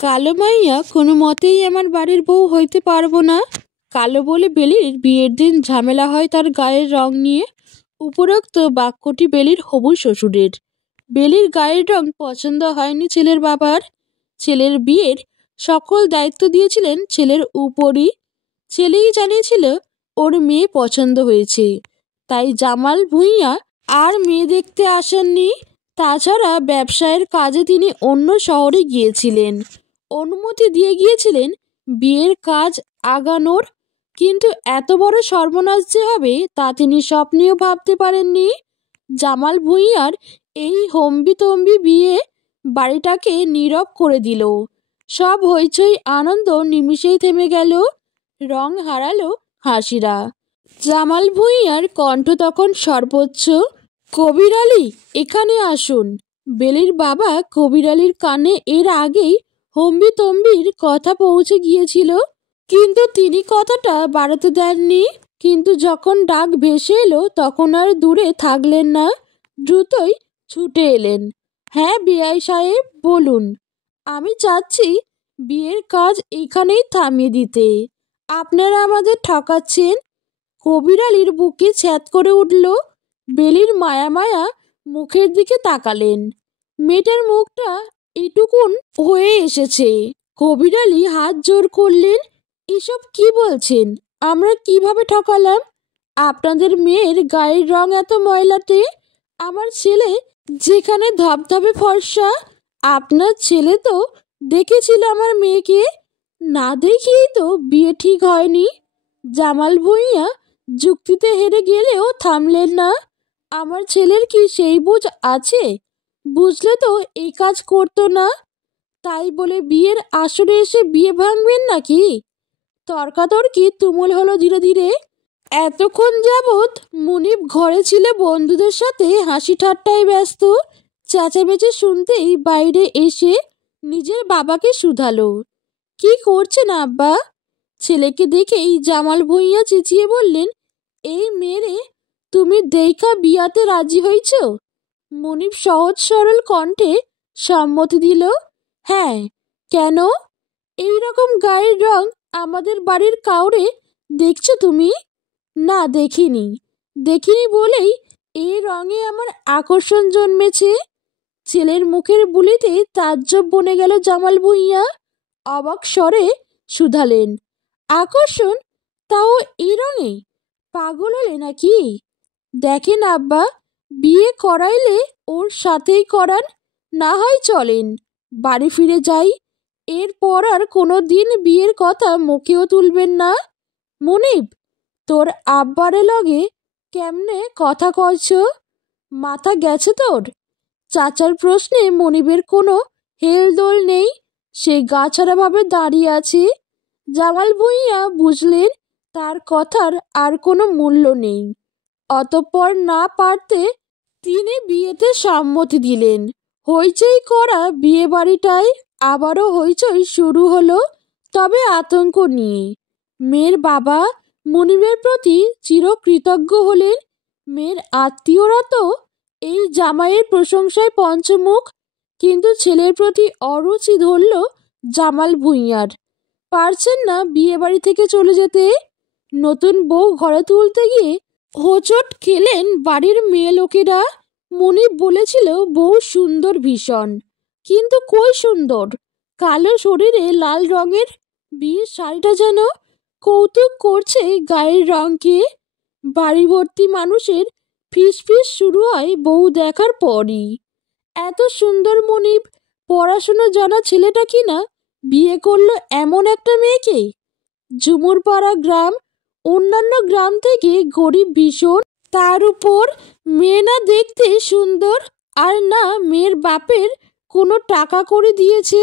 কালো মাইয়া কোনো মতেই আমার বাড়ির বউ হইতে পারবো না। কালো বলে বেলির বিয়ের দিন ঝামেলা হয় তার গায়ের রং নিয়ে। উপরোক্ত বাক্যটি বেলির হবু শ্বশুরের। বেলির গায়ের রং পছন্দ হয়নি ছেলের বাবার। ছেলের বিয়ের সকল দায়িত্ব দিয়েছিলেন ছেলের উপরই। ছেলেই জানিয়েছিল ওর মেয়ে পছন্দ হয়েছে, তাই জামাল ভূঁইয়া আর মেয়ে দেখতে আসেননি। তাছাড়া ব্যবসায়ের কাজে তিনি অন্য শহরে গিয়েছিলেন, অনুমতি দিয়ে গিয়েছিলেন বিয়ের কাজ আগানোর। কিন্তু এত বড় সর্বনাশ যে হবে তা তিনি স্বপ্নেও ভাবতে পারেননি। জামাল ভূঁইয়ার এই হম্বিতম্বি বিয়ে বাড়িটাকে নীরব করে দিল। সব হইচই আনন্দ নিমিষেই থেমে গেল, রং হারালো হাসিরা। জামাল ভূঁইয়ার কণ্ঠ তখন সর্বোচ্চ। কবির আলী, এখানে আসুন। বেলির বাবা কবির আলীর কানে এর আগেই হম্বিতম্বির কথা পৌঁছে গিয়েছিল, কিন্তু তিনি কথাটা বাড়াতে দেননি। কিন্তু যখন ডাক ভেসে এলো তখন আর দূরে থাকলেন না, দ্রুতই ছুটে এলেন। হ্যাঁ বিআই সাহেব, বলুন। আমি চাচ্ছি বিয়ের কাজ এখানেই থামিয়ে দিতে। আপনারা আমাদের ঠকাচ্ছেন। কবির আলীর বুকে ছ্যাদ করে উঠল। বেলির মায়া মায়া মুখের দিকে তাকালেন। মেয়েটার মুখটা এটুকুন হয়ে এসেছে। কবির আলী হাত জোর করলেন। এসব কি বলছেন? আমরা কিভাবে ঠকালাম? আপনাদের মেয়ের গায়ের রং এত ময়লাটে। আমার ছেলে যেখানে ধবধবে ফর্সা। আপনার ছেলে তো দেখেছিল আমার মেয়েকে, না দেখিয়েই তো বিয়ে ঠিক হয়নি। জামাল ভূঁইয়া যুক্তিতে হেরে গেলেও থামলেন না। আমার ছেলের কি সেই বুঝ আছে? বুঝলে তো এই কাজ করতো না। তাই বলে বিয়ের আসরে এসে বিয়ে ভাঙবেন নাকি? তর্কাতর্কি তুমুল হলো ধীরে ধীরে। এতক্ষণ যাবৎ মুনিব ঘরে ছিল বন্ধুদের সাথে হাসি ঠাট্টায় ব্যস্ত। চেঁচামেচি শুনতেই বাইরে এসে নিজের বাবাকে শুধালো। কি করছেন আব্বা? ছেলেকে দেখেই জামাল ভূঁইয়া চেঁচিয়ে বললেন, এই মেয়েরে তুমি দেখা বিয়াতে রাজি হইছ? মুনিব সহজ সরল কণ্ঠে সম্মতি দিল। হ্যাঁ, কেন? এই রকম গায়ের রং আমাদের বাড়ির কাউরে দেখছো তুমি? না, দেখিনি। দেখিনি বলেই এই রঙে আমার আকর্ষণ জন্মেছে। ছেলের মুখের বুলিতে তাজ্জব বনে গেল জামাল ভূঁইয়া। অবাক স্বরে শুধালেন, আকর্ষণ? তাও এই রঙে? পাগল হলে নাকি? দেখেন আব্বা, বিয়ে করাইলে ওর সাথেই করান, না হয় চলেন বাড়ি ফিরে যাই। এরপর আর কোনো দিন বিয়ের কথা মুখেও তুলবেন না। মুনিব, তোর আব্বারে লগে কেমনে কথা কইছ? মাথা গেছে তোর? চাচার প্রশ্নে মনিবের কোনো হেলদোল নেই, সে গাছাড়াভাবে দাঁড়িয়ে আছে। জামাল ভূঁইয়া বুঝলেন তার কথার আর কোনো মূল্য নেই। অতঃপর না পারতে তিনি বিয়েতে সম্মতি দিলেন। হইচই করা বিয়ে বাড়িটায় আবারও হইচই শুরু হলো, তবে আতঙ্ক নিয়ে। মেয়ের বাবা মুনিবের প্রতি চিরকৃতজ্ঞ হলেন। মেয়ের আত্মীয়রা তো এই জামাইয়ের প্রশংসায় পঞ্চমুখ, কিন্তু ছেলের প্রতি অরুচি ধরল জামাল ভূঁইয়ার। পারছেন না বিয়ে বাড়ি থেকে চলে যেতে। নতুন বউ ঘরে তুলতে গিয়ে হোঁচট খেলেন বাড়ির মেয়ে লোকেরা। মুনিব বলেছিল বউ সুন্দর ভীষণ, কিন্তু কই সুন্দর? কালো শরীরে লাল রঙের বিয়ের শাড়িটা যেন কৌতুক করছে গায়ের রঙকে। বাড়ি ভর্তি মানুষের ফিসফিস শুরু হয় বউ দেখার পরই। এত সুন্দর মুনিব পড়াশোনা জানা ছেলেটা কিনা বিয়ে করলো এমন একটা মেয়েকে। ঝুমুরপাড়া গ্রাম, অন্যান্য গ্রাম থেকে গরিব ভীষণ, তার উপর মেয়ে না দেখতে সুন্দর, আর না মেয়ের বাপের কোনো টাকা করে দিয়েছে।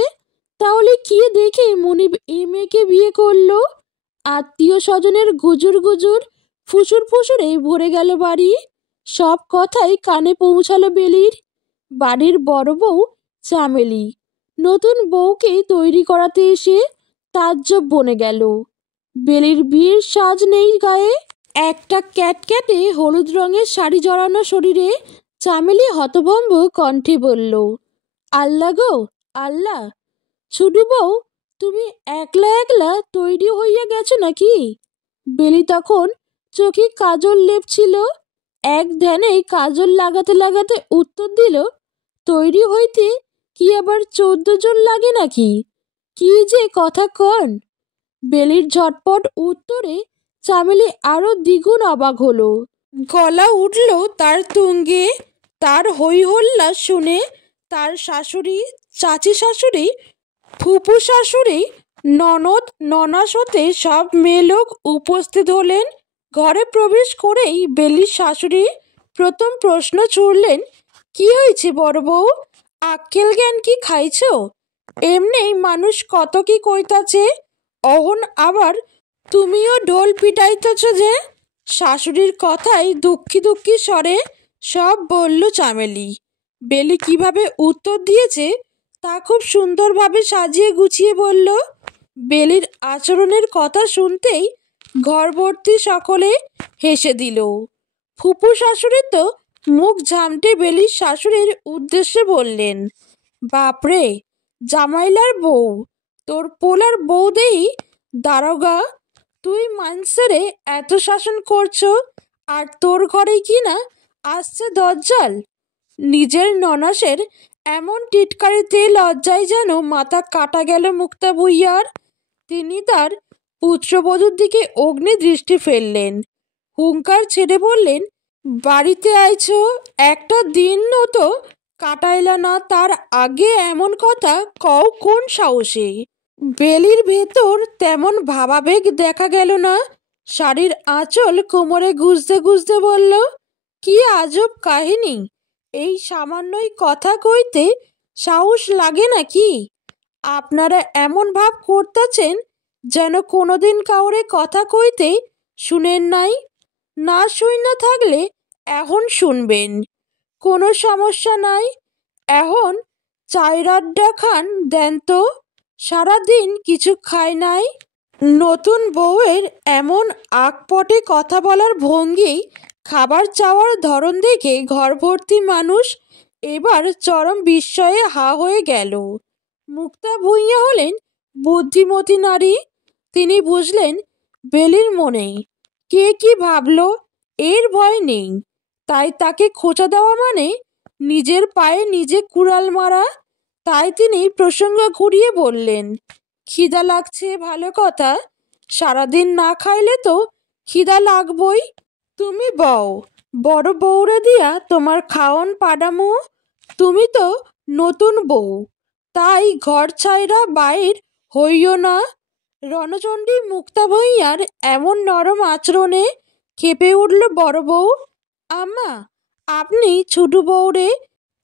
তাহলে কি দেখে মুনিব এ মেয়েকে বিয়ে করলো? আত্মীয় স্বজনের গুজুর গুজুর ফুসুর ফুসুরে ভরে গেল বাড়ি। সব কথাই কানে পৌঁছালো বেলির। বাড়ির বড় বউ চামেলি নতুন বউকে তৈরি করাতে এসে তাজ্জব বনে গেল। বেলির বিয়ের সাজ নেই গায়ে, একটা ক্যাটক্যাটে হলুদ রঙের শাড়ি জড়ানো শরীরে। চামেলি হতভম্ব কণ্ঠে বলল, আল্লাহ গো আল্লাহ, ছুটু বউ, তুমি একলা একলা তৈরি হইয়া গেছো নাকি? বেলি তখন চোখে কাজল লেপছিল। এক ধ্যানেই কাজল লাগাতে লাগাতে উত্তর দিল, তৈরি হইতে কি আবার 14 জন লাগে নাকি? কি যে কথা কন! বেলির ঝটপট উত্তরে চামেলি আরো দ্বিগুণ অবাক হলো। গলা উঠল তার তুঙ্গে। তার হই হল্লা শুনে তার শাশুড়ি, চাচি শাশুড়ি, ফুপু শাশুড়ি, ননদ, ননাস হতে সব মেয়ে লোক উপস্থিত হলেন। ঘরে প্রবেশ করেই বেলির শাশুড়ি প্রথম প্রশ্ন ছুড়লেন, কি হয়েছে বড় বউ? আক্কেল জ্ঞান কি খাইছ? এমনেই মানুষ কত কি কইতাছে, অহন আবার তুমিও ঢোল পিটাইতেছ যে? শাশুড়ির কথায় দুঃখী দুঃখী স্বরে সব বলল চামেলি। বেলি কিভাবে উত্তর দিয়েছে তা খুব সুন্দরভাবে সাজিয়ে গুছিয়ে বলল। বেলির আচরণের কথা শুনতেই ঘরভর্তি সকলে হেসে দিল। ফুপু শাশুড়ি তো মুখ ঝামটে বেলির শাশুড়ির উদ্দেশ্যে বললেন, বাপরে, জামাইলার বউ, তোর পোলার বউ দেই দারোগা, তুই মানসেরে এত শাসন করছো আর তোর ঘরে কি না আসছে দজ্জাল। নিজের ননাসের এমন টিটকারিতে লজ্জায় যেন মাথা কাটা গেল মুক্তা ভুইয়ার। তিনি তার পুত্রবধূর দিকে অগ্নি দৃষ্টি ফেললেন। হুঙ্কার ছেড়ে বললেন, বাড়িতে আইছো, একটা দিনও তো কাটাইলা না, তার আগে এমন কথা কও কোন সাহসে? বেলির ভেতর তেমন ভাবাবেগ দেখা গেল না। শাড়ির আঁচল কোমরে গুজতে গুজতে বলল, কি আজব কাহিনী! এই সামান্যই কথা কইতে সাহস লাগে নাকি? আপনারা এমন ভাব করতেছেন যেন কোনোদিন কাউরে কথা কইতে শুনেন নাই। না শুইনা থাকলে এখন শুনবেন, কোনো সমস্যা নাই। এখন চাইরাড্ডা খান দেন তো, সারাদিন কিছু খায় নাই। নতুন বউয়ের এমন আকপটে কথা বলার ভঙ্গি, খাবার চাওয়ার ধরন দেখে ঘরভর্তি মানুষ এবার চরম বিস্ময়ে হা হয়ে গেল। মুক্তা ভুইয়া হলেন বুদ্ধিমতী নারী। তিনি বুঝলেন বেলির মনে কে কি ভাবল এর ভয় নেই, তাই তাকে খোঁচা দেওয়া মানে নিজের পায়ে নিজে কুড়াল মারা। তাই তিনি প্রসঙ্গ ঘুরিয়ে বললেন, খিদা লাগছে ভালো কথা, সারাদিন না খাইলে তো খিদা লাগবই। তুমি বও, বড় বউরে দিয়া তোমার খাওন পাডামু। তুমি তো নতুন বউ, তাই ঘর ছাইরা বাইর হইও না। রণচণ্ডী মুক্তা ভইয়ার এমন নরম আচরণে খেপে উঠল বড় বউ। আম্মা, আপনি ছোট বউরে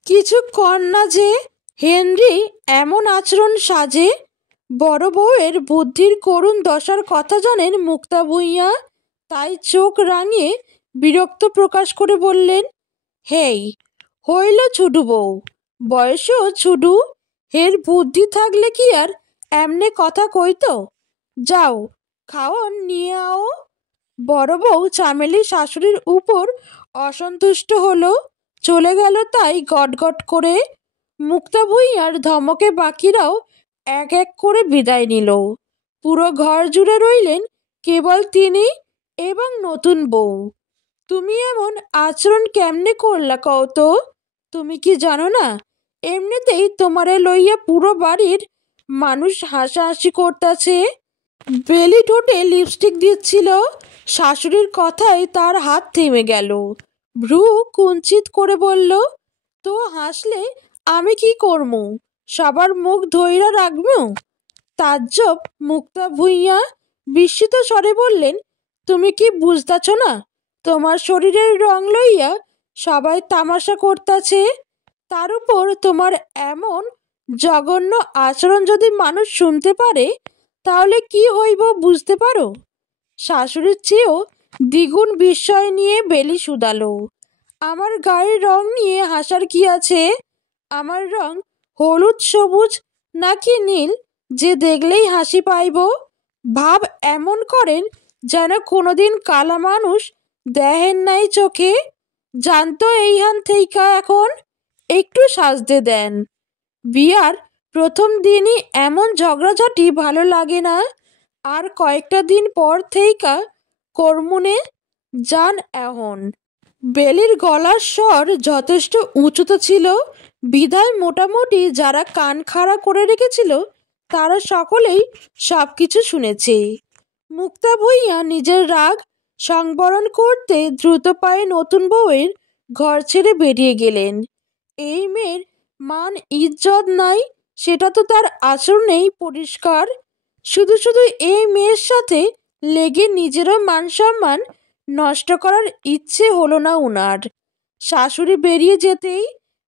কিছু কন না যে? হেনরি এমন আচরণ সাজে? বড় বউয়ের বুদ্ধির করুণ দশার কথা জানেন মুক্তা ভুইয়া, তাই চোখ রাঙিয়ে বিরক্ত প্রকাশ করে বললেন, হেই, হইল ছোট বউ, বয়সেও ছোট, হের বুদ্ধি থাকলে কি আর এমনে কথা কইতো? যাও, খাওন নিয়ে আও। বড় বউ চামেলি শাশুড়ির উপর অসন্তুষ্ট হলো, চলে গেল তাই গটগট করে। মুক্তা ভুইয়ার ধমকে বাকিরাও এক এক করে বিদায় নিল। পুরো ঘর জুড়ে রইলেন কেবল তিনি এবং নতুন বউ। তুমি এমন আচরণ কেমনে করলা কও তো? তুমি কি জানো না এমনিতেই তোমারে লইয়া পুরো বাড়ির মানুষ হাসাহাসি করতেছে? বেলি ঠোঁটে লিপস্টিক দিচ্ছিল। শাশুড়ির কথায় তার হাত থেমে গেল। ভ্রু কুঞ্চিত করে বলল, তো হাসলে আমি কি করমু? সবার মুখ ধইরা রাখবো? তাজ্জব মুক্তা ভুইয়া বিস্মিত স্বরে বললেন, তুমি কি বুঝতেছ না তোমার শরীরের রং লইয়া সবাই তামাশা করতেছে? তার উপর তোমার এমন জঘন্য আচরণ যদি মানুষ শুনতে পারে তাহলে কি হইব বুঝতে পারো? শাশুড়ির চেয়েও দ্বিগুণ বিস্ময় নিয়ে বেলি শুধালো, আমার গায়ের রং নিয়ে হাসার কি আছে? আমার রং হলুদ, সবুজ নাকি নীল যে দেখলেই হাসি পাইব? ভাব এমন করেন যেন কোনোদিন কালা মানুষ দেখেন নাই চোখে। জানতো এইখান থেইকা এখন একটু সাজতে দেন। বিয়ার প্রথম দিনই এমন ঝগড়াঝাটি ভালো লাগে না। আর কয়েকটা দিন পর থেইকা কর্মুনে যান এখন। বেলির গলার স্বর যথেষ্ট উঁচুতে ছিল, বিধায় মোটামুটি যারা কান খাড়া করে রেখেছিল তারা সকলেই সব কিছু শুনেছে। মুক্তা ভূঁইয়া নিজের রাগ সংবরণ করতে দ্রুত পায়ে নতুন বউয়ের ঘর ছেড়ে বেরিয়ে গেলেন। এই মেয়ের মান ইজ্জত নাই সেটা তো তার আচরণেই পরিষ্কার। শুধু শুধু এই মেয়ের সাথে লেগে নিজেরও মান সম্মান নষ্ট করার ইচ্ছে হলো না উনার। শাশুড়ি বেরিয়ে যেতেই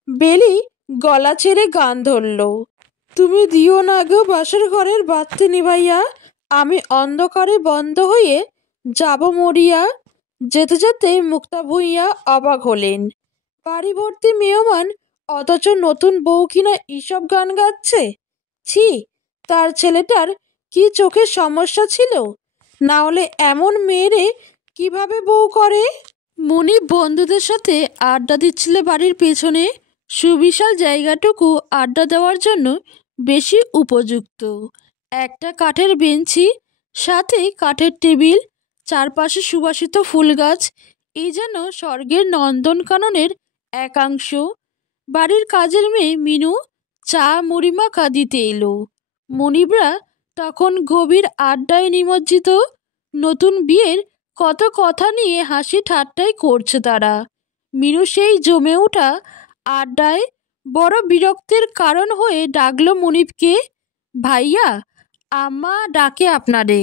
বেলি গলা ছেড়ে গান ধরল, তুমি দিও না গো বাসর ঘরের বাতি নিভাইয়া, আমি অন্ধকারে বন্ধ হয়ে যাব মরিয়া। যেতে যেতে মুক্তা ভূঁইয়া অবাক হলেন। বাড়ি ভর্তি মেহমান, অথচ নতুন বউ কিনা এসব গান গাচ্ছে। ছি, তার ছেলেটার কি চোখের সমস্যা ছিল? না হলে এমন মেয়েরে কিভাবে বউ করে? মনি বন্ধুদের সাথে আড্ডা দিচ্ছিল বাড়ির পেছনে। সুবিশাল জায়গাটুকু আড্ডা দেওয়ার জন্য বেশি উপযুক্ত। একটা কাঠের বেঞ্চি, সাথে কাঠের টেবিল, চারপাশে সুবাসিত ফুল গাছ। এই যেন স্বর্গের নন্দনকাননের একাংশ। বাড়ির কাজের মেয়ে মিনু চা মুড়ি মাখা দিতে এলো। মনিবরা তখন গভীর আড্ডায় নিমজ্জিত। নতুন বিয়ের কত কথা নিয়ে হাসি ঠাট্টাই করছে তারা। মিনু সেই জমে ওঠা আড্ডায় বড় বিরক্তির কারণ হয়ে ডাকলো মনিবকে, ভাইয়া, আম্মা ডাকে আপনারে।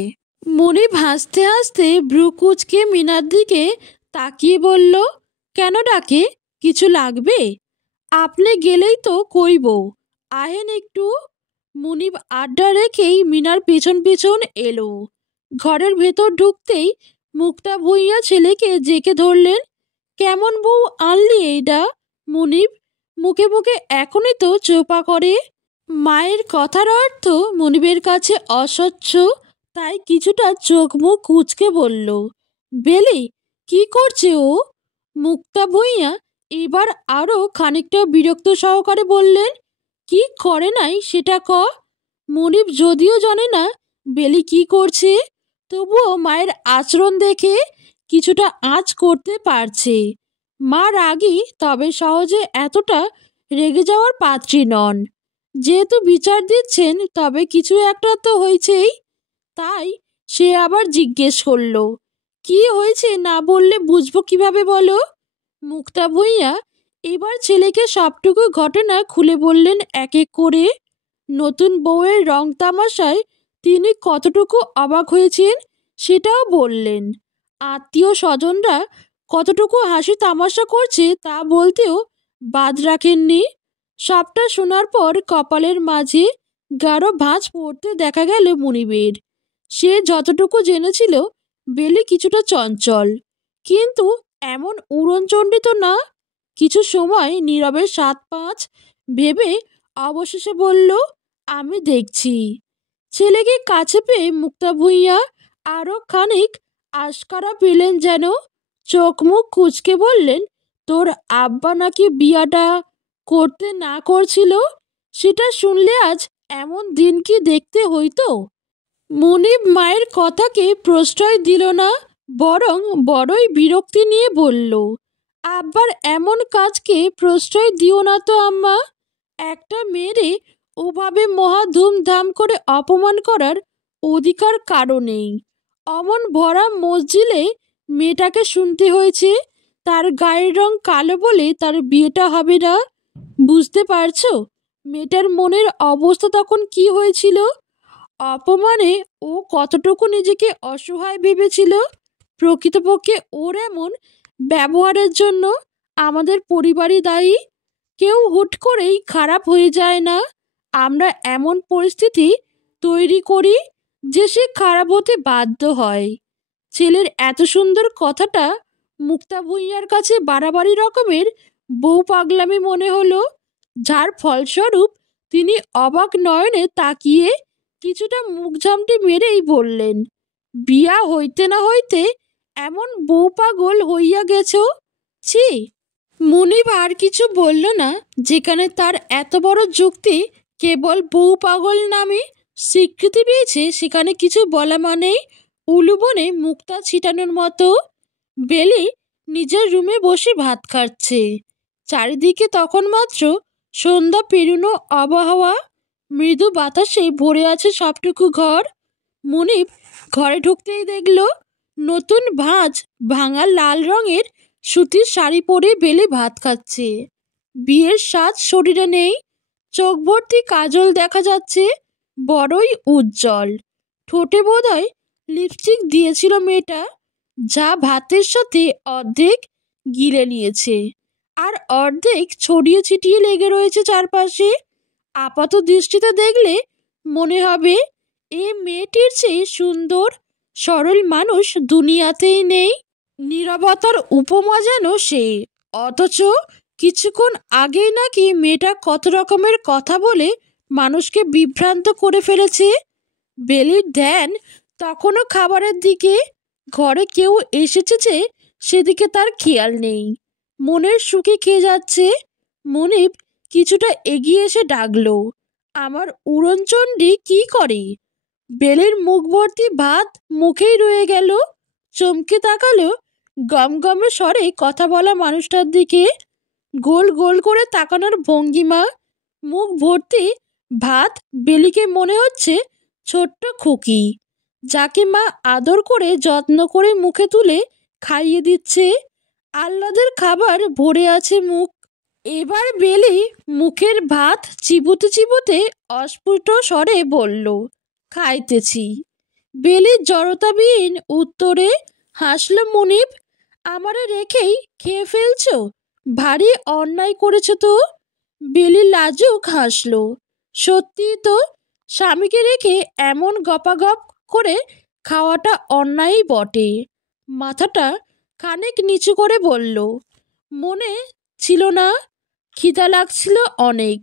মনিব হাসতে হাসতে ভ্রু কুঁচকে মিনার দিকে তাকিয়ে বলল, কেন ডাকে? কিছু লাগবে? আপনি গেলেই তো কইব, আহেন একটু। মনিব আড্ডা রেখেই মিনার পেছন পেছন এলো। ঘরের ভেতর ঢুকতেই মুক্তা ভূঁইয়া ছেলেকে জেকে ধরলেন। কেমন বউ আনলি এইডা মনিব? মুখে মুখে এখনই তো চোপা করে। মায়ের কথার অর্থ মনিবের কাছে অস্বচ্ছ, তাই কিছুটা চোখ মুখ কুঁচকে বলল, বেলি, কি করছে ও? মুক্তা ভূঁইয়া এবার আরও খানিকটা বিরক্ত সহকারে বললেন, কি করে নাই সেটা ক। মনিব যদিও জানে না বেলি কি করছে, তবুও মায়ের আচরণ দেখে কিছুটা আঁচ করতে পারছে। মা রাগী, তবে সহজে এতটা রেগে যাওয়ার পাত্রী নন। যেহেতু বিচার দিচ্ছেন, তবে কিছু একটা তো হয়েছেই। তাই সে আবার জিজ্ঞেস করল, কি হয়েছে না বললে বুঝবো কিভাবে বলো? মুক্তা ভূঁইয়া এবার ছেলেকে সবটুকু ঘটনা খুলে বললেন এক এক করে। নতুন বউয়ের রং তামাশায় তিনি কতটুকু অবাক হয়েছেন সেটাও বললেন। আত্মীয় স্বজনরা কতটুকু হাসি তামাশা করছে তা বলতেও বাদ রাখেননি। সবটা শোনার পর কপালের মাঝে গাঢ় ভাঁজ পড়তে দেখা গেল মনিবের। সে যতটুকু জেনেছিল বেলি কিছুটা চঞ্চল, কিন্তু এমন উড়নচণ্ডী তো না। কিছু সময় নীরবে ৭-৫ ভেবে অবশেষে বলল, আমি দেখছি। ছেলেকে কাছে পেয়ে মুক্তা ভূঁইয়া আরও খানিক আশকারা পেলেন যেন। চোখ মুখ কুঁচকে বললেন, তোর আব্বা নাকি বিয়াটা করতে না করছিল, সেটা শুনলে আজ এমন দিন কি দেখতে হইতো? মনিব মায়ের কথাকে প্রশ্রয় দিল না, বরং বড়ই বিরক্তি নিয়ে বলল, আব্বার এমন কাজকে প্রশ্রয় দিও না তো আম্মা। একটা মেয়েরে ওভাবে মহা ধুমধাম করে অপমান করার অধিকার কারো নেই। অমন ভরা মসজিদে মেয়েটাকে শুনতে হয়েছে তার গায়ের রং কালো বলে তার বিয়েটা হবে না। বুঝতে পারছো মেয়েটার মনের অবস্থা তখন কি হয়েছিল? অপমানে ও কতটুকু নিজেকে অসহায় ভেবেছিল। প্রকৃতপক্ষে ওর এমন ব্যবহারের জন্য আমাদের পরিবারই দায়ী। কেউ হুট করেই খারাপ হয়ে যায় না, আমরা এমন পরিস্থিতি তৈরি করি যে সে খারাপ হতে বাধ্য হয়। ছেলের এত সুন্দর কথাটা মুক্তা ভূঁইয়ার কাছে বাড়াবাড়ি রকমের বউ পাগলামি মনে হলো, যার ফলস্বরূপ তিনি অবাক নয়নে তাকিয়ে কিছুটা মুখ ঝামটে মেরেই বললেন, বিয়া হইতে না হইতে এমন বউ পাগল হইয়া গেছ, ছি। মুনিব আর কিছু বলল না। যেখানে তার এত বড় যুক্তি কেবল বউ পাগল নামে স্বীকৃতি পেয়েছে, সেখানে কিছু বলা মানেই উলুবনে মুক্তা ছিটানোর মতো। বেলি নিজের রুমে বসে ভাত খাচ্ছে। চারিদিকে তখন মাত্র সন্ধ্যা পেরুনো আবহাওয়া, মৃদু বাতাসে ভরে আছে সবটুকু ঘর। মুনিব ঘরে ঢুকতেই দেখল নতুন ভাঁজ ভাঙা লাল রঙের সুতির শাড়ি পরে বেলি ভাত খাচ্ছে। বিয়ের স্বাদ শরীরে নেই, চোখ ভর্তি কাজল দেখা যাচ্ছে, বড়ই উজ্জ্বল। ঠোঁটে বোধহয় লিপস্টিক দিয়েছিল মেয়েটা, যা ভাতের সাথে অর্ধেক গিলে নিয়েছে আর অর্ধেক ছড়িয়ে ছিটিয়ে লেগে রয়েছে চারপাশে। আপাত দৃষ্টিতে দেখলে মনে হবে এ মেয়েটির চেয়ে সুন্দর সরল মানুষ দুনিয়াতেই নেই। নীরবতার উপমা যেন সে, অথচ কিছুক্ষণ আগেই নাকি মেয়েটা কত রকমের কথা বলে মানুষকে বিভ্রান্ত করে ফেলেছে। বেলির ধ্যান তখনও খাবারের দিকে। ঘরে কেউ এসেছে যে সেদিকে তার খেয়াল নেই, মনের সুখে খেয়ে যাচ্ছে। মুনিব কিছুটা এগিয়ে এসে ডাকলো, আমার উড়নচণ্ডী কি করে? বেলির মুখ ভর্তি ভাত মুখেই রয়ে গেল। চমকে তাকালো গমগমে স্বরে কথা বলা মানুষটার দিকে। গোল গোল করে তাকানোর ভঙ্গিমা, মুখ ভর্তি ভাত। বেলিকে মনে হচ্ছে ছোট্ট খুকি, যাকে মা আদর করে যত্ন করে মুখে তুলে খাইয়ে দিচ্ছে। আহ্লাদের খাবার ভরে আছে মুখ। এবার বেলি মুখের ভাত চিবুতে চিবুতে অস্ফুট স্বরে বলল, খাইতেছি। বেলির জড়তাবিহীন উত্তরে হাসল মুনিব, আমারে রেখেই খেয়ে ফেলছ, ভারী অন্যায় করেছ তো। বেলি লাজুক হাসল, সত্যি তো, স্বামীকে রেখে এমন গপাগপ করে খাওয়াটা অন্যায়ই বটে। মাথাটা খানিক নিচু করে বলল, মনে ছিল না, খিদা লাগছিল অনেক।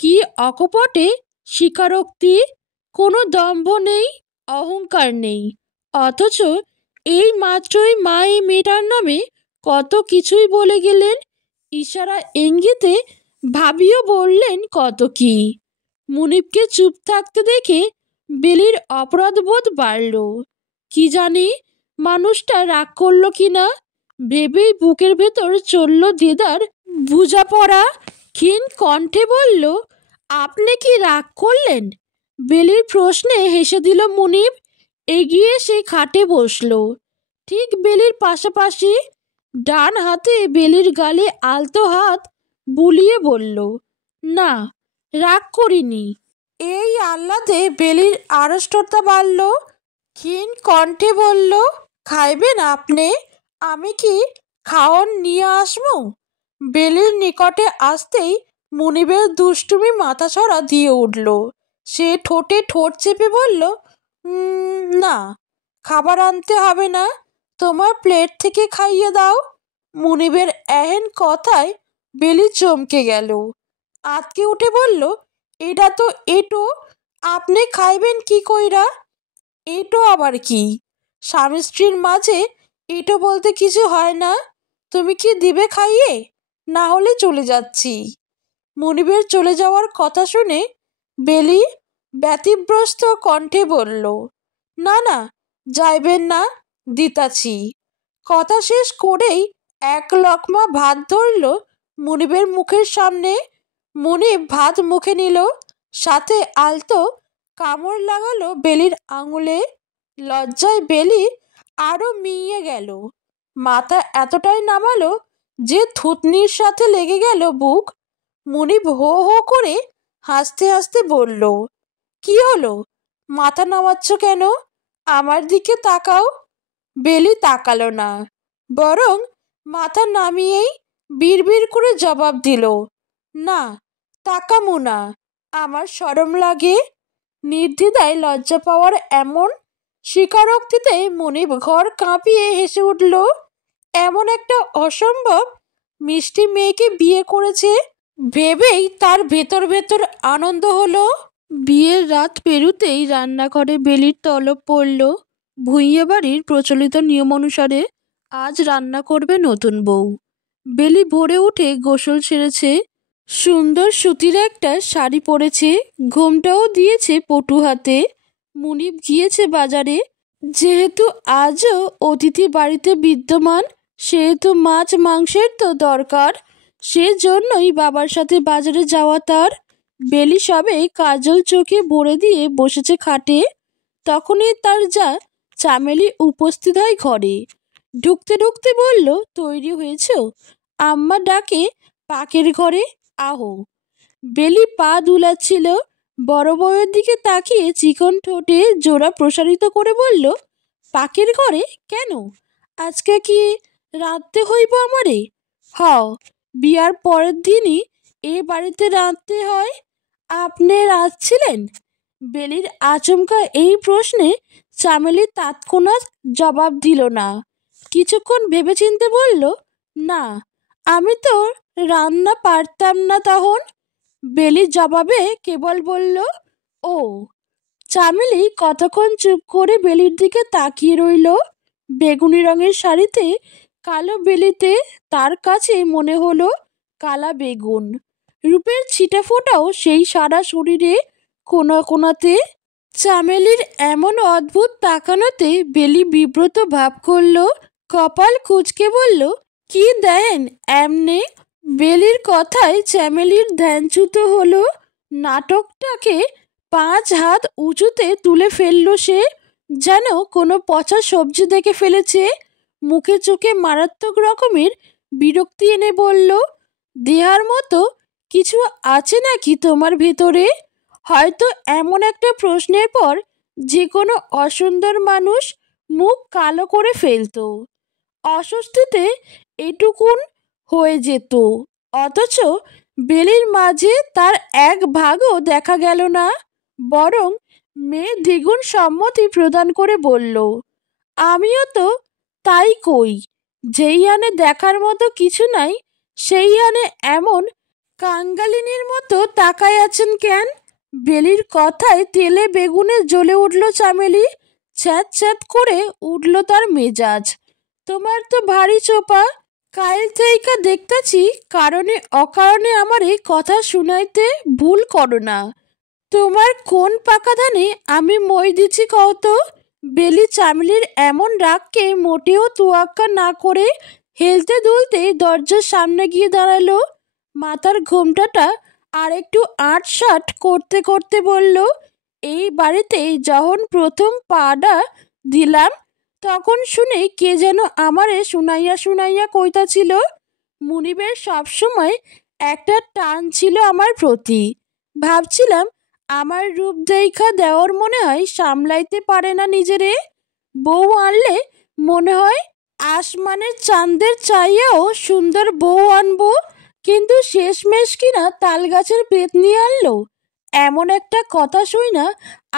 কি অকপটে স্বীকারোক্তি, কোনো দম্ভ নেই, অহংকার নেই, অথচ এই মাত্রই মা এই মেয়েটার নামে কত কিছুই বলে গেলেন। ইশারা ইঙ্গিতে ভাবিও বললেন কত কি। মুনিবকে চুপ থাকতে দেখে বেলির অপরাধবোধ বাড়ল। কি জানি মানুষটা রাগ করল কিনা ভেবেই বুকের ভেতর চলল দেদার বুঝা পড়া। ক্ষীণ কণ্ঠে বলল, আপনি কি রাগ করলেন? বেলির প্রশ্নে হেসে দিল মুনিব, এগিয়ে সে খাটে বসল ঠিক বেলির পাশাপাশি। ডান হাতে বেলির গালে আলতো হাত বুলিয়ে বলল, না, রাগ করিনি। এই আহ্লাদে বেলির আড়ষ্টতা বাড়ল। ক্ষীণ কণ্ঠে বলল, খাইবেন আপনি? আমি কি খাওন নিয়ে আসবো? বেলির নিকটে আসতেই মুনিবের দুষ্টুমি মাথাছড়া দিয়ে উঠল। সে ঠোঁটে ঠোঁট চেপে বলল, না, খাবার আনতে হবে না, তোমার প্লেট থেকে খাইয়ে দাও। মুনিবের এহেন কথায় বেলি চমকে গেল, আঁতকে উঠে বলল, এটা তো এটো, আপনি খাইবেন কি কইরা? এটো আবার কি? স্বামী স্ত্রীর মাঝে এটো বলতে কিছু হয় না। তুমি কি দিবে খাইয়ে? না হলে চলে যাচ্ছি। মুনিবের চলে যাওয়ার কথা শুনে বেলি ব্যতিব্রস্ত কণ্ঠে বলল, না না, যাইবেন না, দিতাছি। কথা শেষ করেই এক লকমা ভাত ধরল মুনিবের মুখের সামনে। মুনিব ভাত মুখে নিল, সাথে আলতো কামড় লাগালো বেলির আঙুলে। লজ্জায় বেলি আরো মিইয়ে গেল, মাথা এতটাই নামালো যে থুতনির সাথে লেগে গেল বুক। মুনিব হো হো করে হাসতে হাসতে বলল, কি হলো, মাথা নামাচ্ছ কেন? আমার দিকে তাকাও। বেলি তাকালো না, বরং মাথা নামিয়েই বিড়বিড় করে জবাব দিল, না, তাকামু না, আমার শরম লাগে। নির্দ্বিধায় লজ্জা পাওয়ার এমন স্বীকারোক্তিতে মুনিব ঘর কাঁপিয়ে হেসে উঠল। এমন একটা অসম্ভব মিষ্টি মেয়েকে বিয়ে করেছে ভেবেই তার ভেতর ভেতর আনন্দ হলো। বিয়ের রাত পেরুতেই রান্নাঘরে বেলির তলব পড়ল। ভূঁইয়া বাড়ির প্রচলিত নিয়ম অনুসারে আজ রান্না করবে নতুন বউ। বেলি ভোরে উঠে গোসল সেরেছে, সুন্দর সুতির একটা শাড়ি পরেছে, ঘোমটাও দিয়েছে পটু হাতে। মুনিব গিয়েছে বাজারে। যেহেতু আজও অতিথি বাড়িতে বিদ্যমান, সেহেতু মাছ মাংসের তো দরকার। সেজন্যই বাবার সাথে বাজারে যাওয়া তার। বেলি সবে কাজল চোখে ভরে দিয়ে বসেছে খাটে, তখনই তার যা চামেলি উপস্থিত হয় ঘরে। ঢুকতে ঢুকতে বলল, তৈরি হয়েছ? আম্মা ডাকে পাকের ঘরে, আহো। বেলি পা দুলাচ্ছিল, বড় বউয়ের দিকে তাকিয়ে চিকন ঠোঁটে জোড়া প্রসারিত করে বলল, পাকের ঘরে কেন? আজকে কি রাঁধতে হইব আমারে? হ, বিয়ার পরের দিনই এ বাড়িতে রাঁধতে হয়। আপনি রাঁধছিলেন? বেলির আচমকা এই প্রশ্নে চামেলি তৎক্ষণাৎ জবাব দিল না। কিছুক্ষণ ভেবেচিন্তে বলল, না, আমি তো রান্না পারতাম না তখন। বেলি জবাবে কেবল বলল, ও। চামেলি কতক্ষণ চুপ করে বেলির দিকে তাকিয়ে রইল। বেগুনি রঙের শাড়িতে কালো বেলিতে তার কাছে মনে হলো কালা বেগুন। রূপের ছিটা ফোটাও সেই সারা শরীরে কোনা কোনাতে। চামেলির এমন অদ্ভুত তাকানোতে বেলি বিব্রত ভাব করল, কপাল কুঁচকে বলল, কি দেন এমনে? বেলির কথায় চামেলির ধ্যানচ্যুত হলো। নাটকটাকে 5 হাত উঁচুতে তুলে ফেলল সে, যেন কোনো পচা সবজি দেখে ফেলেছে। মুখে চোখে মারাত্মক রকমের বিরক্তি এনে বলল, দেহার মতো কিছু আছে নাকি তোমার ভেতরে? হয়তো এমন একটা প্রশ্নের পর যে কোনো অসুন্দর মানুষ মুখ কালো করে ফেলতো। অস্বস্তিতে এটুকুন হয়ে যেত, অথচ বেলির মাঝে তার এক ভাগও দেখা গেল না। বরং মেয়ে দ্বিগুণ সম্মতি প্রদান করে বলল, আমিও তো তাই কই। যেই আনে দেখার মতো কিছু নাই, সেই আনে এমন কাঙ্গালিনীর মতো তাকায় আছেন কেন? বেলির কথায় তেলে বেগুনে জ্বলে উঠল চামেলি। ছ্যাঁত ছ্যাঁত করে উঠল তার মেজাজ। তোমার তো ভারী চোপা। কাল থেইকা দেখতাছি কারণে অকারণে আমারে কথা শুনাইতে ভুল করো না। তোমার কোন পাকা ধানে আমি মই দিছি কও তো? বেলি চামেলির এমন রাগকে মোটেও তোয়াক্কা না করে হেলতে দুলতে দরজার সামনে গিয়ে দাঁড়ালো। মাথার ঘোমটাটা আর একটু আঁটসাঁট করতে করতে বলল, এই বাড়িতে যখন প্রথম পাডা দিলাম, তখন শুনে কে যেন আমারে শুনাইয়া শুনাইয়া কইতাছিল, মুনিবের সবসময় একটা টান ছিল আমার প্রতি। ভাবছিলাম আমার রূপ দেইখা দেওর মনে হয় সামলাইতে পারে না নিজেরে। বউ আনলে মনে হয় আসমানের চাঁদের চাইয়াও সুন্দর বউ আনবো, কিন্তু শেষমেশ কিনা তাল গাছের পেতনি আনলো। এমন একটা কথা শুই না,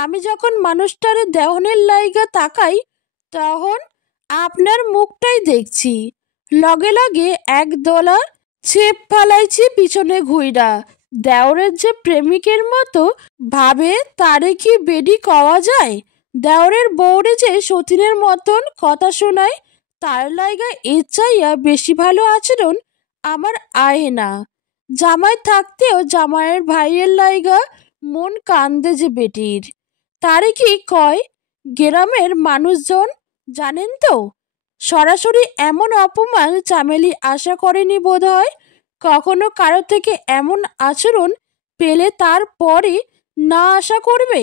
আমি যখন মানুষটারে দেহনের লাইগা তাকাই, তখন আপনার মুখটাই দেখছি। লগে লগে এক দলা ছেপ ফালাইছি পিছনে ঘুইরা। দেওরের যে প্রেমিকের মতো ভাবে, তারে কি বেডি কওয়া যায়? দেওরের বউরে যে সতীনের মতন কথা শোনায়, তার লাইগা এর চাইয়া বেশি ভালো আচরণ আমার আয় না। জামাই থাকতেও জামাইয়ের ভাইয়ের লাইগা মন কান্দে যে বেটির। তারে কি কয় গ্রামের মানুষজন, জানেন তো? সরাসরি এমন অপমান চামেলি আশা করেনি বোধ হয়। কখনো কারো থেকে এমন আচরণ পেলে তার পরে না আশা করবে?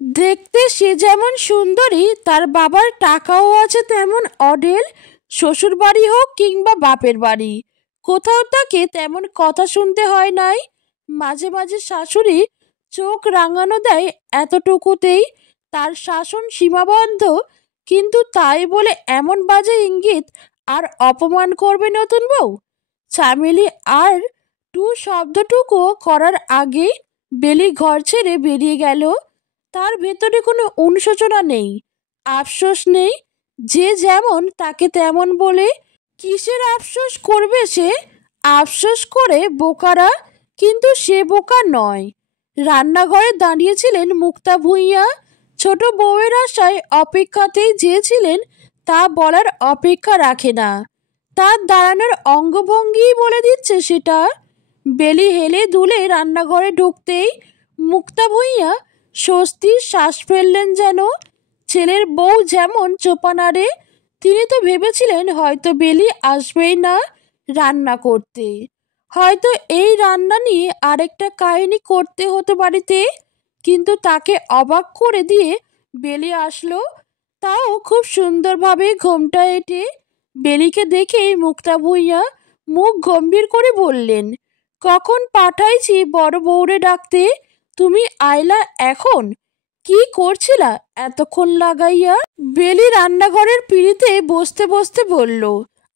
দেখতে সে যেমন সুন্দরী, তার বাবার টাকাও আছে তেমন অঢেল। শ্বশুর বাড়ি হোক কিংবা বাপের বাড়ি, কোথাও তাকে তেমন কথা শুনতে হয় নাই। মাঝে মাঝে শাশুড়ি চোখ রাঙানো দেয় এতটুকুতেই, তার শাসন সীমাবদ্ধ। কিন্তু তাই বলে এমন বাজে ইঙ্গিত আর অপমান করবে নতুন বউ? চামেলি আর টু শব্দটুকু করার আগে বেলি ঘর ছেড়ে বেরিয়ে গেল। তার ভেতরে কোনো অনুশোচনা নেই, আফসোস নেই। যে যেমন তাকে তেমন বলে, কিসের আফসোস করবে সে? আফসোস করে বোকারা, কিন্তু সে বোকা নয়। রান্নাঘরে দাঁড়িয়েছিলেন মুক্তা ভূঁইয়া। ছোট বউয়ের আশায় অপেক্ষাতেই যেছিলেন তা বলার অপেক্ষা রাখে না। তার দাঁড়ানোর অঙ্গভঙ্গিই বলে দিচ্ছে সেটা। বেলি হেলে দুলে রান্নাঘরে ঢুকতেই মুক্তা ভূঁইয়া স্বস্তির শ্বাস ফেললেন যেন। ছেলের বউ যেমন চোপা নাড়ে, তিনি তো ভেবেছিলেন হয়তো বেলি আসবেই না রান্না করতে, হয়তো এই রান্না নিয়ে আরেকটা কাহিনী করতে হতো বাড়িতে। কিন্তু তাকে অবাক করে দিয়ে বেলি আসলো, তাও খুব সুন্দরভাবে ঘোমটা এঁটে। বেলিকে দেখেই মুক্তা ভূঁইয়া মুখ গম্ভীর করে বললেন, কখন পাঠাইছি বড় বউরে ডাকতে, তুমি আইলা এখন? কি করছিলা এতক্ষণ লাগাইয়া? বেলি রান্নাঘরের পিঁড়িতে বসতে বসতে বলল,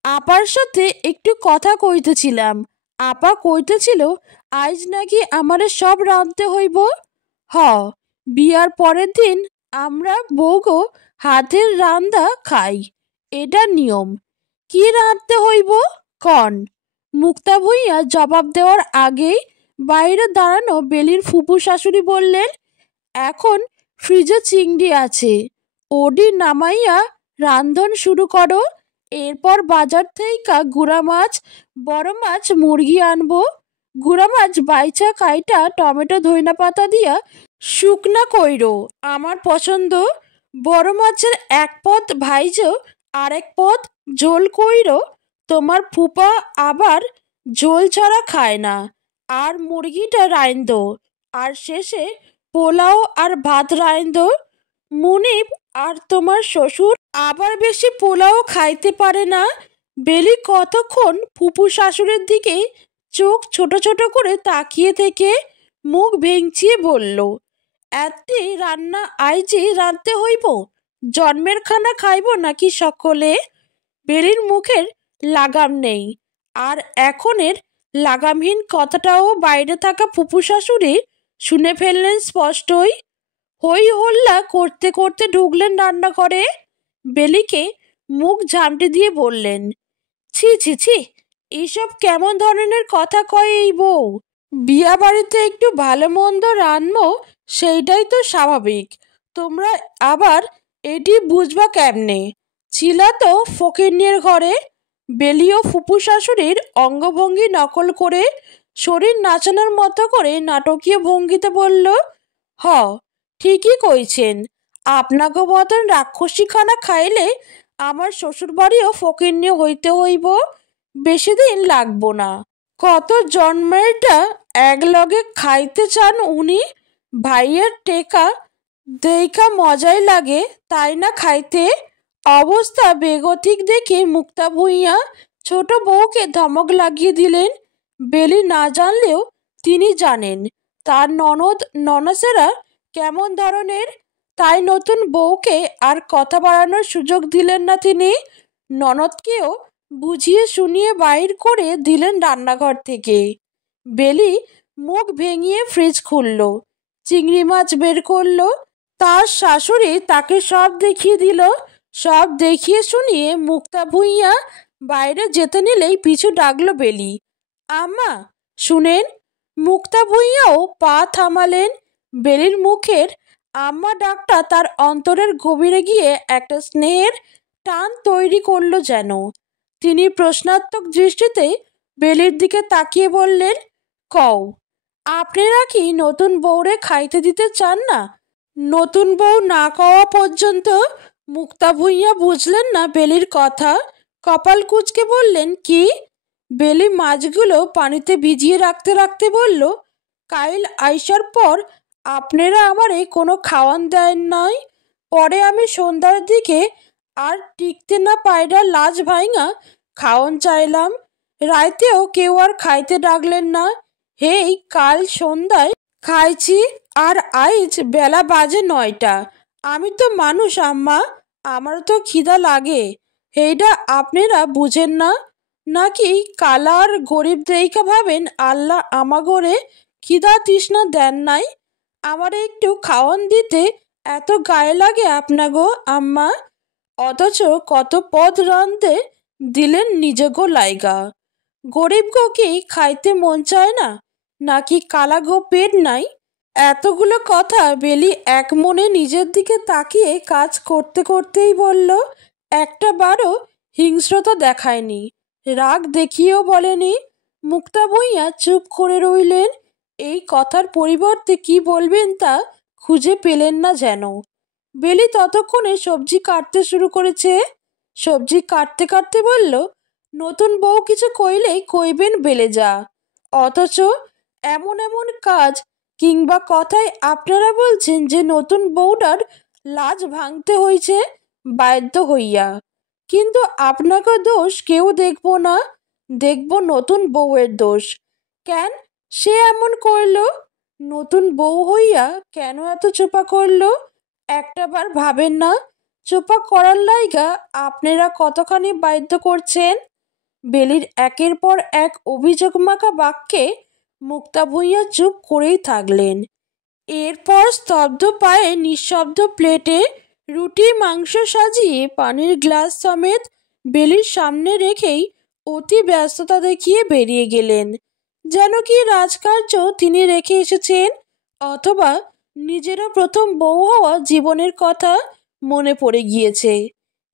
আপার সাথে একটু কথা কইতেছিলাম। আপা কইতেছিল আজ নাকি আমারে সব রাঁধতে হইব। হ, বিয়ার পরের দিন আমরা বউগো হাতের রান্দা খাই, এটা নিয়ম। কি রাঁধতে হইব কন? মুক্তা ভূঁইয়া জবাব দেওয়ার আগেই বাইরে দাঁড়ানো বেলির ফুপু শাশুড়ি বললেন, এখন ফ্রিজে চিংড়ি আছে, ওডি নামাইয়া রান্ধন শুরু করো। এরপর বাজার থেকে গুড়া মাছ, বড় মাছ, মুরগি আনবো। গুড়া মাছ বাইচা কাইটা টমেটো ধইনা পাতা দিয়া শুকনা কইরো, আমার পছন্দ। বড় মাছের এক পদ ভাইজো, আরেক পদ ঝোল কইরো, তোমার ফুপা আবার ঝোল ছাড়া খায় না। আর মুরগিটা রাইন্দো, আর শেষে পোলাও আর ভাত রাইন্দো। মুনিব আর তোমার শ্বশুর আবার বেশি পোলাও খাইতে পারে না। বেলি কতক্ষণ ফুপু শাশুড়ির দিকে চোখ ছোট ছোট করে তাকিয়ে থেকে মুখ ভেঙচিয়ে বলল, এতে রান্না আইজে রাঁধতে হইব? জন্মের খানা খাইব নাকি সকলে? বেলির মুখের লাগাম নেই, আর এখনের লাগামহীন কথাটাও বাইরে থাকা ফুপু শাশুড়ি শুনে ফেললেন স্পষ্টই। হই হল্লা করতে করতে ঢুকলেন রান্নাঘরে। বেলিকে মুখ ঝামটে দিয়ে বললেন, ছি ছি ছি, এইসব কেমন ধরনের কথা কয় এই বউ? বিয়া বাড়িতে একটু ভালো মন্দ রান্নবো, সেইটাই তো স্বাভাবিক। তোমরা আবার এটি বুঝবা কেমনে? ছিলা তো ফকিন্নির ঘরে। বেলিও ফুপু শাশুড়ির অঙ্গভঙ্গি নকল করে শরীর নাচানোর মতো করে নাটকীয় ভঙ্গিতে বলল, হ, ঠিকই কইছেন। আপনাকে মতন রাক্ষসী খানা খাইলে আমার শ্বশুরবাড়িও ফকিন্নি হইতে হইব, বেশি দিন লাগবো না। কত জন্মেরটা একলগে খাইতে চান উনি? ভাইয়ের টেকা দেইখা মজাই লাগে, তাই না খাইতে? অবস্থা বেগতিক দেখে মুক্তা ভূঁইয়া ছোট বউকে ধমক লাগিয়ে দিলেন। বেলি না জানলেও তিনি জানেন তার ননদ ননসেরা কেমন ধরনের, তাই নতুন বউকে আর কথা বাড়ানোর সুযোগ দিলেন না তিনি। ননদকেও বুঝিয়ে শুনিয়ে বাইর করে দিলেন রান্নাঘর থেকে। বেলি মুখ ভেঙিয়ে ফ্রিজ খুলল, চিংড়ি মাছ বের করলো। তার শাশুড়ি তাকে সব দেখিয়ে দিল। সব দেখিয়ে শুনিয়ে মুক্তা ভূঁইয়া বাইরে যেতে নিলেই পিছু ডাকলো বেলি, আম্মা শুনেন। মুক্তা ভূঁইয়াও পা থামালেন। বেলির মুখের আম্মা ডাকটা তার অন্তরের গভীরে গিয়ে একটা স্নেহের টান তৈরি করলো যেন। তিনি প্রশ্নাত্মক দৃষ্টিতে বেলির দিকে তাকিয়ে বললেন, কও, আপনারা কি নতুন বউরে খাইতে দিতে চান না? নতুন বউ না কওয়া পর্যন্ত মুক্তা ভূঁইয়া বুঝলেন না বেলির কথা। কপাল কুঁচকে বললেন, কি? বেলি মাছগুলো পানিতে ভিজিয়ে রাখতে রাখতে বলল, কাইল আইসার পর আপনারা আমারে কোনো খাওয়ান দেন নাই। পরে আমি সন্ধ্যার দিকে আর টিকতে না পায়রা লাজ ভাইঙা খাওয়ান চাইলাম। রাইতেও কেউ আর খাইতে ডাকলেন না। হেই কাল সন্ধ্যায় খাইছি, আর আইজ বেলা বাজে 9টা। আমি তো মানুষ আম্মা, আমার তো খিদা লাগে। হেইডা আপনারা বুঝেন না নাকি? কালার গরিব দেইখা ভাবেন আল্লাহ আমাগরে খিদা তৃষ্ণা দেন নাই? আমারে একটু খাওয়ান দিতে এত গায়ে লাগে আপনাগো আম্মা, অথচ কত পদ রাঁধতে দিলেন নিজেগো লাইগা। গরিব গো কি খাইতে মন চায় না, নাকি কালা গো পেট নাই? এতগুলো কথা বেলি এক মনে নিজের দিকে তাকিয়ে কাজ করতে করতেই বলল। একটা বারও হিংস্রতা দেখায়নি, রাগ দেখিয়েও বলেনি। মুক্তা ভূঁইয়া চুপ করে রইলেন। এই কথার পরিবর্তে কি বলবেন তা খুঁজে পেলেন না যেন। বেলি ততক্ষণে সবজি কাটতে শুরু করেছে। সবজি কাটতে কাটতে বলল, নতুন বউ কিছু কইলেই কইবেন বেলে যা, অথচ এমন এমন কাজ কিংবা কথায় আপনারা বলছেন যে নতুন বউটার লাজ ভাঙতে হয়েছে বাধ্য হইয়া। কিন্তু আপনাকে দোষ কেউ দেখব না, দেখব নতুন বউয়ের দোষ। কেন সে এমন করলো? নতুন বউ হইয়া কেন এত চোপা করলো? একটাবার ভাবেন না চোপা করার লাইগা আপনারা কতখানি বাধ্য করছেন? বেলির একের পর এক অভিযোগ মাখা বাক্যে মুক্তা ভূঁইয়া চুপ করেই থাকলেন। এরপর স্তব্ধ পায়ে নিঃশব্দ প্লেটে রুটি মাংস সাজিয়ে পানির গ্লাস সমেত বেলির সামনে রেখেই অতি ব্যস্ততা দেখিয়ে বেরিয়ে গেলেন। যেন কি রাজকার্য তিনি রেখে এসেছেন, অথবা নিজেরও প্রথম বউ হওয়া জীবনের কথা মনে পড়ে গিয়েছে।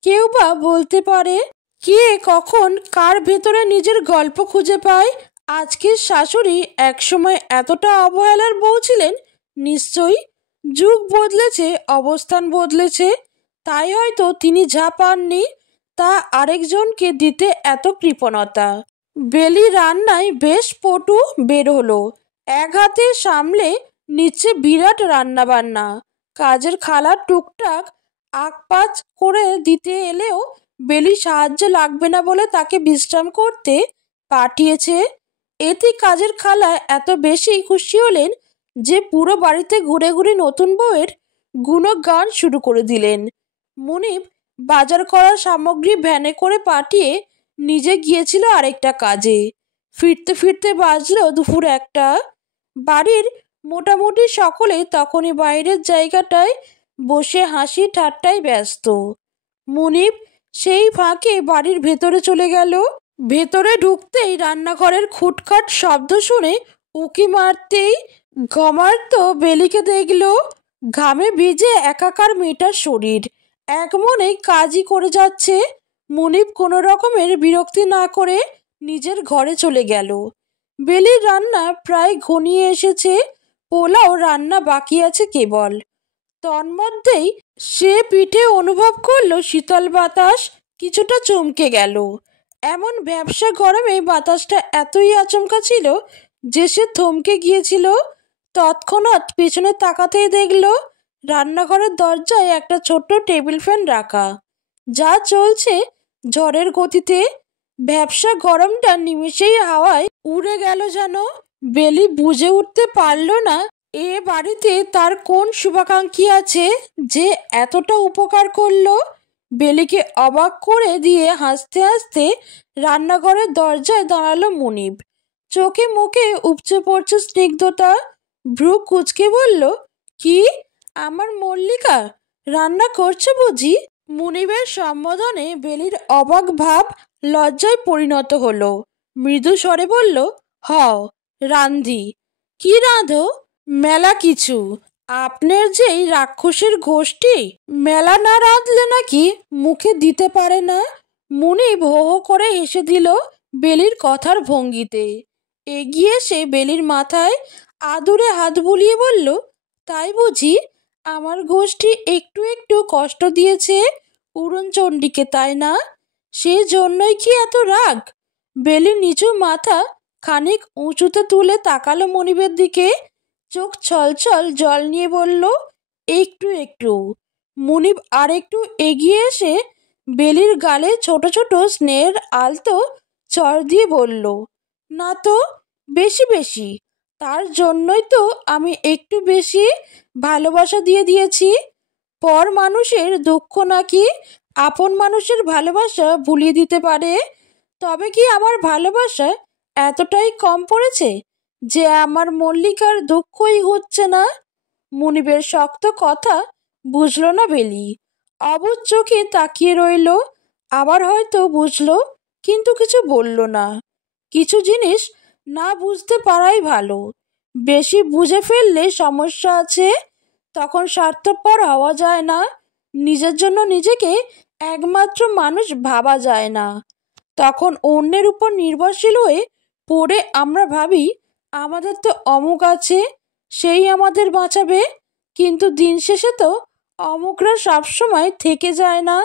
কেউ বা বলতে পারে, কে কখন কার ভেতরে নিজের গল্প খুঁজে পায়? আজকের শাশুড়ি একসময় এতটা অবহেলার বউ ছিলেন নিশ্চয়ই। যুগ বদলেছে, অবস্থান বদলেছে, তাই হয়তো তিনি যা পাননি তা আরেকজনকে দিতে এত কৃপণতা। বেলি রান্নায় বেশ পটু বের হলো। এক হাতে সামলে নিচ্ছে বিরাট রান্না বান্না। কাজের খালা টুকটাক আকপাচ করে দিতে এলেও বেলি সাহায্য লাগবে না বলে তাকে বিশ্রাম করতে পাঠিয়েছে। এতে কাজের খালা এত বেশি খুশি হলেন যে পুরো বাড়িতে ঘুরে ঘুরে নতুন বউয়ের গুণগান শুরু করে দিলেন। মুনিব বাজার করার সামগ্রী ভ্যানে করে পাঠিয়ে নিজে গিয়েছিল আরেকটা কাজে। ফিরতে ফিরতে বাজলো দুপুর একটা। বাড়ির মোটামুটি সকলে তখনই বাইরের জায়গাটায় বসে হাসি ঠাট্টায় ব্যস্ত। মুনিব সেই ফাঁকে বাড়ির ভেতরে চলে গেল। ভেতরে ঢুকতেই রান্নাঘরের খুটখাট শব্দ শুনে উকি মারতেই ঘমার্ত বেলিকে দেখল। ঘামে ভিজে একাকার মেয়েটার শরীর, এক মনে কাজই করে যাচ্ছে। মুনিব কোনো রকমের বিরক্তি না করে নিজের ঘরে চলে গেল। বেলির রান্না প্রায় ঘনিয়ে এসেছে, পোলাও রান্না বাকি আছে কেবল। তন্মধ্যেই সে পিঠে অনুভব করলো শীতল বাতাস, কিছুটা চমকে গেল। এমন ব্যবসা গরমে বাতাসটা এতই আচমকা ছিল যে সে থমকে গিয়েছিল। তৎক্ষণাৎ পেছনে তাকাতেই দেখল রান্নাঘরের দরজায় একটা ছোট্ট টেবিল ফ্যান রাখা, যা চলছে ঝড়ের গতিতে। ব্যবসা গরমটা নিমেষেই হাওয়ায় উড়ে গেল যেন। বেলি বুঝে উঠতে পারল না এ বাড়িতে তার কোন শুভাকাঙ্ক্ষী আছে যে এতটা উপকার করলো। বেলিকে অবাক করে দিয়ে হাসতে হাসতে রান্নাঘরের দরজায় দাঁড়ালো মুনিব। চোখে মুখে উপচে পড়ছে স্নিগ্ধতা। ভ্রু কুচকে বলল, কি আমার মল্লিকা রান্না করছে বুঝি? মুনিবের সম্বোধনে বেলির অবাক ভাব লজ্জায় পরিণত হলো। মৃদু স্বরে বলল, হ রান্ধি। কি রাঁধো? মেলা কিছু। আপনার যেই রাক্ষসের গোষ্ঠী, মেলা না রাঁধলে নাকি মুখে দিতে পারে না। মুনিব হো হো করে হেসে দিল বেলির কথার ভঙ্গিতে। এগিয়ে সে বেলির মাথায় আদুরে হাত বুলিয়ে বলল, তাই বুঝি? আমার গোষ্ঠী একটু একটু কষ্ট দিয়েছে উড়নচণ্ডীকে, তাই না? সে জন্যই কি এত রাগ? বেলি নিচু মাথা খানিক উঁচুতে তুলে তাকালো মনিবের দিকে। চোখ ছলছল জল নিয়ে বলল, একটু একটু। মুনিব আরেকটু এগিয়ে এসে বেলির গালে ছোট ছোট স্নেহের আলতো চর দিয়ে বলল, না তো, বেশি বেশি। তার জন্যই তো আমি একটু বেশি ভালোবাসা দিয়ে দিয়েছি। পর মানুষের দুঃখ নাকি আপন মানুষের ভালোবাসা ভুলিয়ে দিতে পারে। তবে কি আমার ভালোবাসা এতটাই কম পড়েছে যে আমার মল্লিকার দুঃখই হচ্ছে না? মুনিবের শক্ত কথা বুঝল না বেলি। অবুঝ চোখে তাকিয়ে রইল। আবার হয়তো বুঝলো, কিন্তু কিছু বলল না। কিছু জিনিস না বুঝতে পারাই ভালো। বেশি বুঝে ফেললে সমস্যা আছে। তখন স্বার্থপর হওয়া যায় না। নিজের জন্য নিজেকে একমাত্র মানুষ ভাবা যায় না। তখন অন্যের উপর নির্ভরশীল হয়ে পড়ে আমরা ভাবি আমাদের তো অমুক আছে, সেই আমাদের বাঁচাবে, কিন্তু দিন শেষে তো অমুকরা সবসময় থেকে যায় না।